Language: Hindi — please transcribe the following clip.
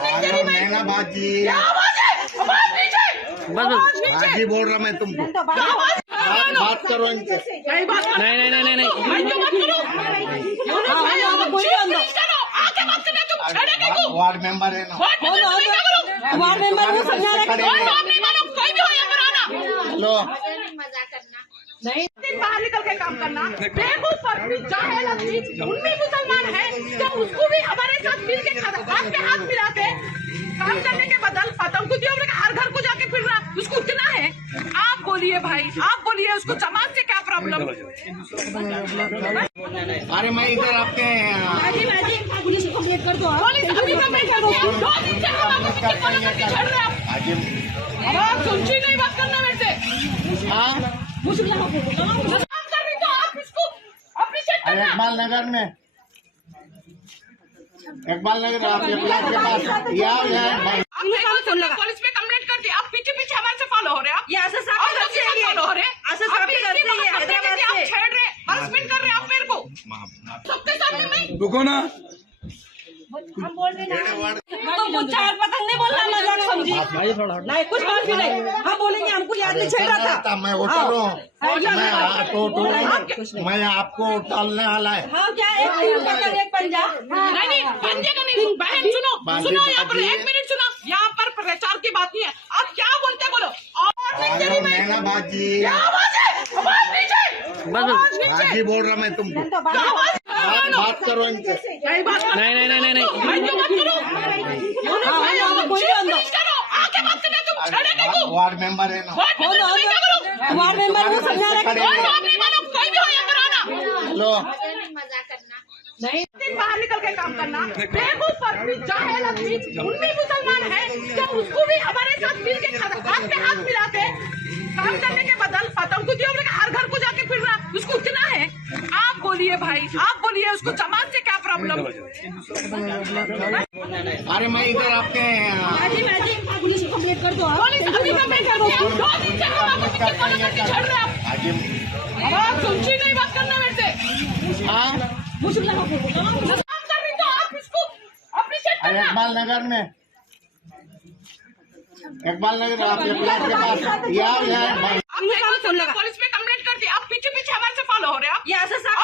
महंगा बाजी बाजी बोल रहा मैं तुमको। बात करो इनसे। नहीं वार्ड मेंबर है ना, वार्ड मेंबर को समझा रहे लो नहीं बाहर निकल के काम करना। बेवकूफ आदमी, जाहिल आदमी, उनमें मुसलमान है तो उसको भी हमारे साथ मिल के हाथ पे हाथ मिला के काम करने के बदल आतंकियों के हर घर को जाके फिर रहा, उसको उतना है। आप बोलिए भाई, आप बोलिए उसको समाज से क्या प्रॉब्लम? अरे मैं इधर आपके पुलिस को कंप्लेंट कर दो। पुलिस अभी कंप्लेंट कर दो। 2 दिन से हम आपको पीछे पड़ रहे हैं आप। अब सुनची नहीं बात करना मेरे से। हाँ काम कर रही तो आप इसको अप्रिशिएट करना। इकबाल नगर में, इकबाल नगर आपके प्लाट के पास या पुलिस में कंप्लेंट कर दी। आप पीछे पीछे हमारे से फॉलो हो रहे हैं। आप ये ऐसे साफ फॉलो हो रहे हैं। ऐसे साफ आप छेड़ रहे, हरासमेंट कर रहे हैं आप मेरे को सबके सामने में। रुको ना, हम बोल रहे हैं तो चार पतंग नहीं बोलना, मजाक समझी नहीं, कुछ बात भी नहीं। हम बोलेंगे हमको याद नहीं छेड़ रहा था। मैं होटल हूँ, मैं आपको टालने वाला है। हाँ क्या एक पतंग एक पंजा? नहीं पंजे का नहीं। बहन सुनो यहाँ पर 1 मिनट सुनो। यहाँ पर प्रचार की बात नहीं है। आप क्या बोलते बोलो। और महंगा बाजी बाजी बोल रहा मैं तुमको। बात करो इनसे। नहीं आगे बात करना। तुम छेड़ेंगे को वार्ड मेंबर है ना, वार्ड मेंबर को समझा रहे कोई भी हो या कराना। लो नहीं बाहर निकल के काम करना। बेवकूफ आदमी, जाहिल आदमी, उनमें मुसलमान है तो उसको भी हमारे साथ मिल के हाथ पे हाथ मिला के काम करने के बदल आतंकियों के हर घर को जाके फिर रहा, उसको उतना है। आप बोलिए भाई, आप बोलिए उसको समाज से क्या प्रॉब्लम? अरे मैं इधर आपके पुलिस को कंप्लेंट कर दो। पुलिस अभी कंप्लेंट कर दो। 2 दिन से हम आपको पीछे पड़ रहे हैं छेड़ रहे आप। अब सुनची नहीं बात करना मेरे से। हाँ काम कर रही तो आप इसको अप्रिशिएट करना। इकबाल नगर में, इकबाल नगर आपके प्लाट के पास या पुलिस में कंप्लेंट कर दी। आप पीछे पीछे हमारे से फॉलो हो रहे हैं। आप ये ऐसे साफ